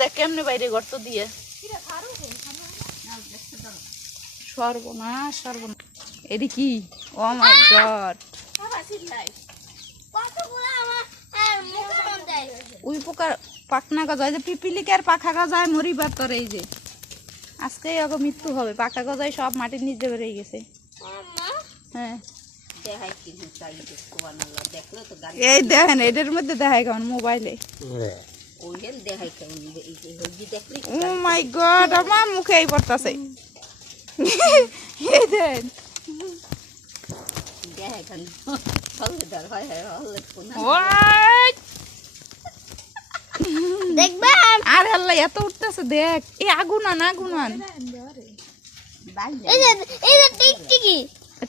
দেখ কেমনে বাইরে গর্ত দিয়ে সর্বনাশ সর্বনাশ। এটি কি? ও মাই গড, ওই পোকার পাকনা গজায় যে পিপিলিকার পাখা গজায় মরিবার তোর। এই যে আজকে ওকে মৃত্যু হবে, পাকা গজায় সব মাটির নিচে বেরিয়ে গেছে। হ্যাঁ এই দেখেন এটার মধ্যে দেখায় কেমন মোবাইলে। ও মাই গড, আমার মুখে এই পড়তাছে। এই দেখেন দেখবেন আর আল্লাহ এত উঠতেছে। দেখ এই আগুন আন আগুন আন।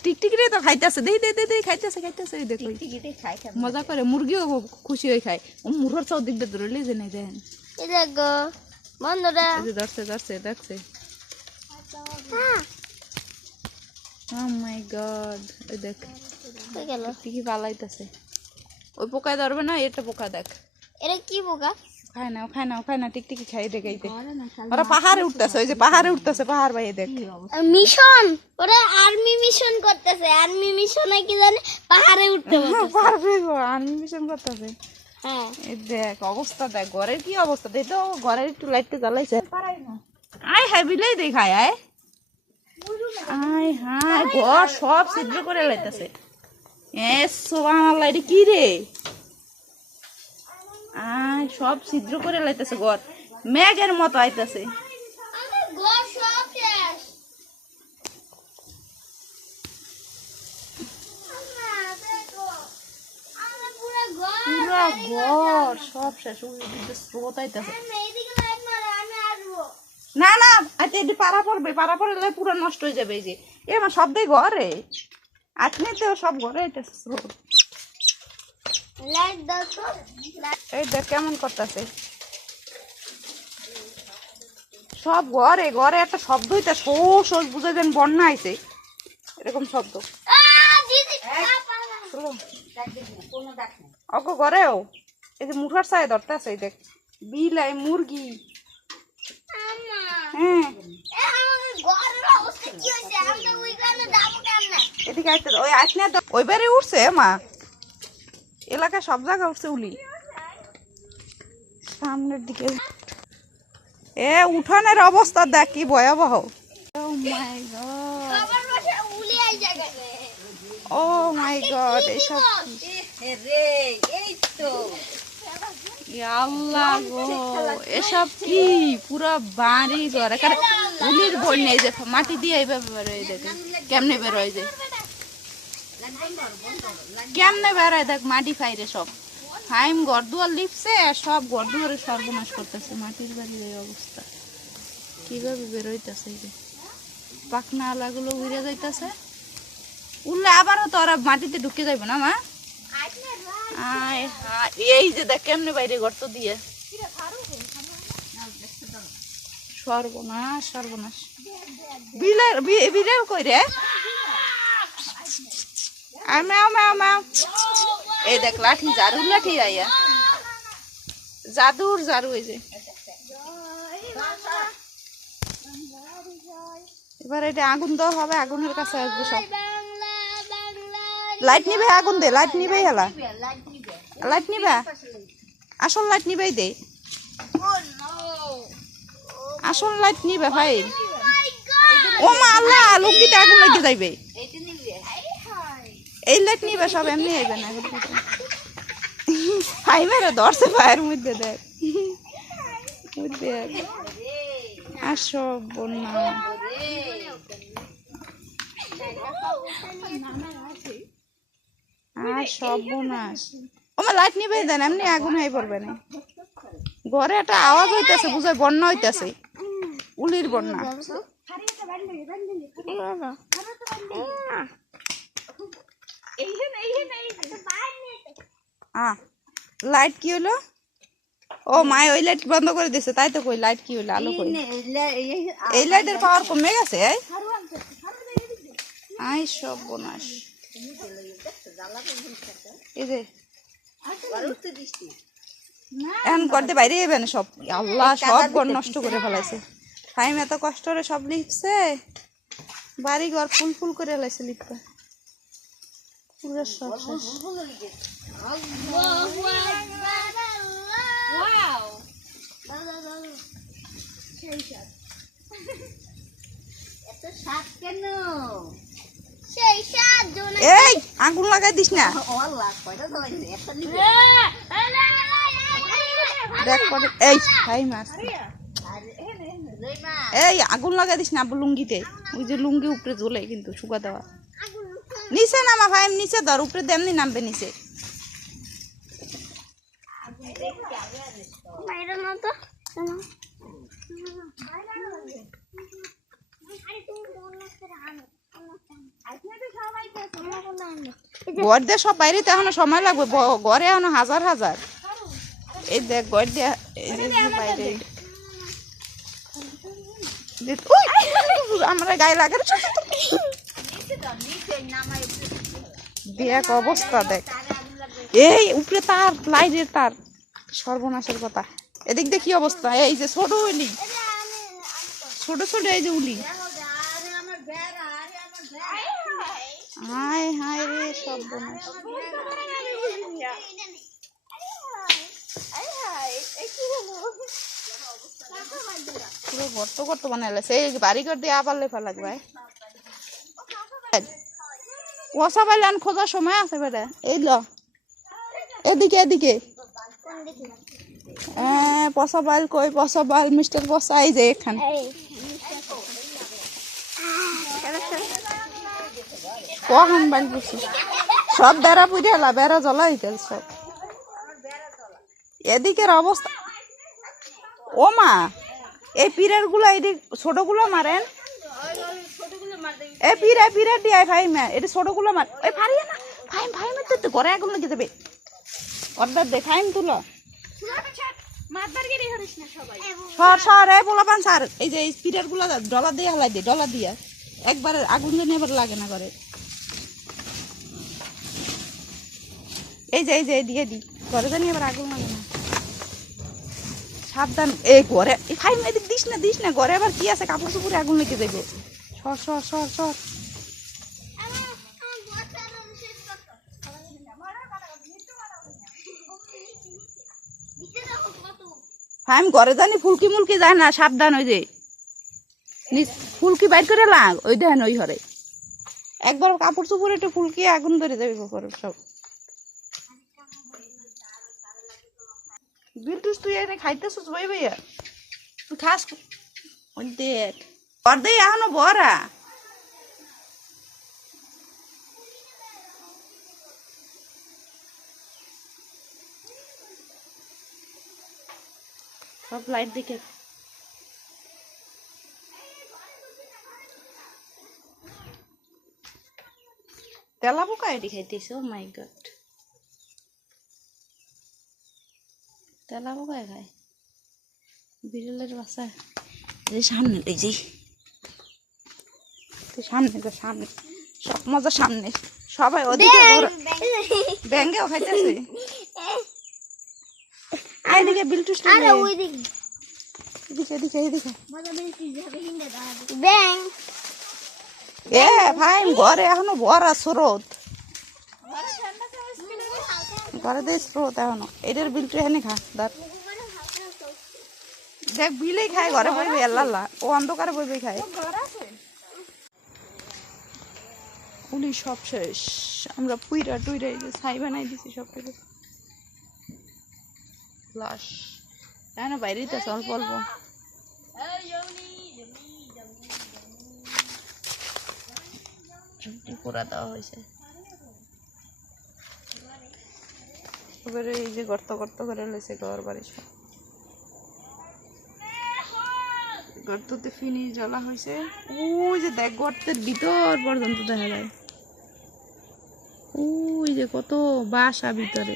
টিকটিকি রে তো খাইতেছে, দেই দেই দেই খাইতেছে খাইতেছে। এই দেখো মজা করে, মুরগিও খুশি হয়ে খায়। ও মুরগির চাও দিকটা ধরলে যে নাই দেখেন। এই দেখো বন্ধুরা, এই যে ধরছে ধরছে দেখছে। ও মাই গড, এই দেখ টিকটিকি পালাইতেছে। ওই পোকায় ধরবে না, এটা পোকা দেখ। এটা কি পোকা? খায় না খায় না খায় না, টিকটিকি খাই দেখাইতে। ওরা পাহাড়ে উঠতেছে, ওই যে পাহাড়ে উঠতেছে, পাহাড় বাইরে দেখ। মিশন, ওরা আর্মি মিশন করতেছে। আর্মি মিশনে কি জানে পাহাড়ে উঠতে পারবে, আর্মি মিশন করতেছে। হ্যাঁ এই দেখ অবস্থা, দেখ ঘরের কি অবস্থা। দেখ তো ঘরের একটু লাইটটা জ্বালাইছে। আয় হাই বিলাই দেখায়। আয় আয় হায় ঘর সব ছিদ্র করে লাইতেছে। এ সুবহানাল্লাহ, এটা কি রে? আয় সব ছিদ্র করে লাইতেছে ঘর, মেঘের মতো আইতেছে। পুরা ঘর সব শেষ, স্রোত আইতেছে। না না আচ্ছা এটি পাড়া পড়বে, পাড়া পড়লে পুরো নষ্ট হয়ে যাবে। এই যে এবার সব দিয়ে ঘরে আপনি তো সব ঘরে আইতেছে স্রোত। এই দেখ কেমন করতেছে সব ঘরে ঘরে। একটা শব্দ হইতে শোষ বুঝে দেন বন্যা আইছে, এরকম শব্দ। অগ ঘরেও এই যে মুঠার ছায় ধরতেছে। এই দেখ বিলাই মুরগি। হ্যাঁ এদিকে আইতে ওই আসনে ওই বারে উঠছে মা, এলাকায় সব জায়গায় উঠছে উলি। সামনের দিকে এ উঠানের অবস্থা দেখ কি ভয়াবহ। ও মাই গড, এইসব আল্লাহ গো, এসব কি পুরা বাড়ি ঘর এখানে উলির বন্যা। এই যে মাটি দিয়ে এইভাবে বেরোয়, দেখে কেমনে বেরোয়, যে কেমনে বেরোয় দেখ মাটি ফাইরে সব। ফাইম ঘর দুয়ার লিপছে আর সব ঘর দুয়ারে সর্বনাশ করতেছে। মাটির বাড়ির এই অবস্থা, কিভাবে বেরোইতেছে। এই যে পাখনা আলাগুলো উড়ে যাইতেছে, উঠলে আবারও তো ওরা মাটিতে ঢুকে যাইবে না মা। এই যে দেখ কেমনে বাইরে গর্ত দিয়ে। সর্বনাশ সর্বনাশ। বিড়াল কই রে? এই দেখ লাঠি, জারুর লাঠি আইয়া, জাদুর জারু। এই যে এবার এটা আগুন দেওয়া হবে, আগুনের কাছে আসবে সব। লাইট নিবে, আগুন দে, লাইট নিবে। হেলা লাইট নিবা, আসল লাইট নিবেই দে, আসল লাইট নিবে ভাই। ও মা আল্লাহ, লুকিতে আগুন লেগে যাইবে। এই লাইট নিবে সব, এমনি আইবে না। ভাই মেরে ধরছে ভাইয়ের মধ্যে, দেখ আসো বন্যা। আর সর্বনাশ। আমার লাইট নিবে দেন, এমনি আগুন হয়ে পড়বে না। ঘরে একটা আওয়াজ হইতেছে, বুঝায় বন্যা হইতেছে, উলির বন্যা। লাইট কি হলো? ও মায় ওই লাইট বন্ধ করে দিছে, তাই তো কই লাইট কি হলো, আলো কই? এই লাইটের পাওয়ার কমে গেছে। আই সব বনাস। এই যে এখন করতে বাইরে যাবে না সব, আল্লাহ সব ঘর নষ্ট করে ফেলাইছে। ফাইম এত কষ্ট করে সব লিখছে, বাড়ি ঘর ফুল ফুল করে ফেলাইছে লিখতে, পুরো সব শেষ। এই আগুন লাগাই দিস না, দেখ এই ভাই মাছ, এই আগুন লাগাই দিস না লুঙ্গিতে, ওই যে লুঙ্গি উপরে জ্বলে কিন্তু শুকা দেওয়া। নিচে নামা ভাই, নিচে ধর, উপরে দেমনি নামবে নিচে। ঘর দিয়ে সব বাইরে তো এখনো সময় লাগবে, ঘরে এখনো হাজার হাজার। এই দেখ ঘর দিয়ে বাইরে আমরা গায়ে লাগে দেখ অবস্থা দেখ। এই উপরে তার, লাইটের তার, সর্বনাশের কথা। এদিক দিয়ে কি অবস্থা, এই যে ছোট উলি, ছোট ছোট এই যে উলি, হায় হায় রে সর্বনাশ। পুরো গর্ত গর্ত বানাইলে, সেই বাড়ি ঘর দিয়ে আবার লেখা লাগবে। পচা পাইলে আন খোঁজার সময় আছে বেটা, এই ল এদিকে এদিকে। হ্যাঁ পচা পাইল কই, পচা পাইল মিস্টার পচা, এই যে এখানে কখন বাইল পড়ছি, সব বেড়া পুড়ে এলা, বেড়া জ্বলা হইতে সব। এদিকের অবস্থা, ও মা এই পিরের গুলো, এদিক ছোট গুলো মারেন, এই পিরে পিরে দিয়ে ভাই মা, এটা ছোট গুলো মার, ওই ফারিয়ে না ভাই, ভাই মারতে তো ঘরে আগুন লেগে যাবে। অর্ডার দে ফাইম তুলো, সর সর এই পোলাপান সার, এই যে এই পিরের গুলো ডলার দিয়ে হালাই দে, ডলার দিয়ে একবার আগুন দিয়ে এবার লাগে না ঘরে। এই যে দিয়ে দি ঘরে জানি এবার আগুন লাগে না, সাবধান। এই ঘরে খাই এদিক দিস না ঘরে আবার কি আছে, কাপড় চুপুরে আগুন লেগে যাবে। সর সর সর সর, আমি ঘরে জানি ফুলকি মুলকি যায় না, সাবধান। ওই যে ফুলকি বাইর করে লাগ, ওই দেখেন ওই ঘরে একবার কাপড় চুপুরে একটু ফুলকি আগুন ধরে যাবে সব। বিলটুস তুই এনে খাইতেছিস ভাই ভাইয়া, তুই খাস দেখ ঘর দিয়ে এখনো ভরা। সব লাইট দেখে তেলা পোকা এটি খাইতেছে। ও মাই গড, তেলা পোকায় খায় বিড়ালের বাসা। এই সামনে, এই যে সামনে তো, সামনে সব মজা সামনে, সবাই ওদিকে ব্যাঙ্গেও খাইতেছে। এদিকে বিলটুস, এদিকে এদিকে এদিকে এ ভাই ঘরে এখনো ভরা স্রোত, ঘরে দিয়ে স্রোত এখনো। এটার বিলটু এখানে খা ধর, দেখ বিলেই খায়, ঘরে বইবে আল্লাহ, ও অন্ধকারে বইবে খায়। উলি সব শেষ, আমরা পুইরা টুইরা ছাই বানাই দিছি সব থেকে লাশ। এখন বাইরেই তো অল্প অল্প পোড়া দেওয়া হয়েছে। এবারে এই যে গর্ত গর্ত করে লইছে ঘর বাড়ি সব, গর্ততে ফিনিশ জ্বলা হয়েছে। ওই যে দেখ গর্তের ভিতর পর্যন্ত দেখা যায়, ওই যে কত বাসা ভিতরে,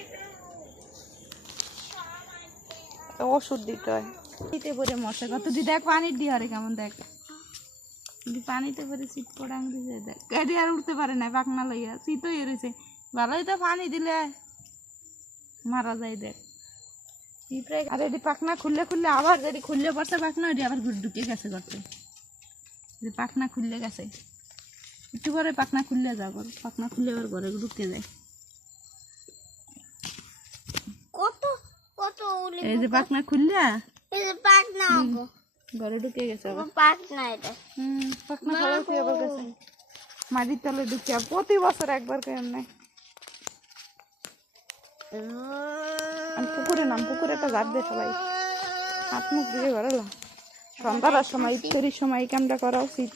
ওষুধ দিতে হয়। পানিতে পরে মশা কত দি দেখ, পানির দিয়ে আরে কেমন দেখ, পানিতে পরে শীত পড়াং দিছে, দেখ গাড়ি আর উঠতে পারে না, পাখনা লইয়া শীত হয়ে রয়েছে। ভালোই তো পানি দিলে মারা যায়। দেখ আরে এটি পাখনা খুললে খুললে আবার যদি খুললে পড়ছে পাখনা ওটি আবার ঢুকে গেছে করতে পাখনা খুললে গেছে একটু পরে পাখনা খুললে যাও পাখনা খুললে আবার ঘরে ঢুকে যায় কত কত এই যে পাখনা খুললে এই যে পাখনা ঘরে ঢুকে গেছে পাখনা এটা পাখনা খাওয়ার কি আবার গেছে মাটির তলে ঢুকে প্রতি বছর একবার করে নেয় পুকুরে নাম পুকুরে একটা ঝাড় দে সবাই হাত মুখ দিয়ে ঘরে সন্ধ্যার সময় ইফতারির সময় এই কামটা করা উচিত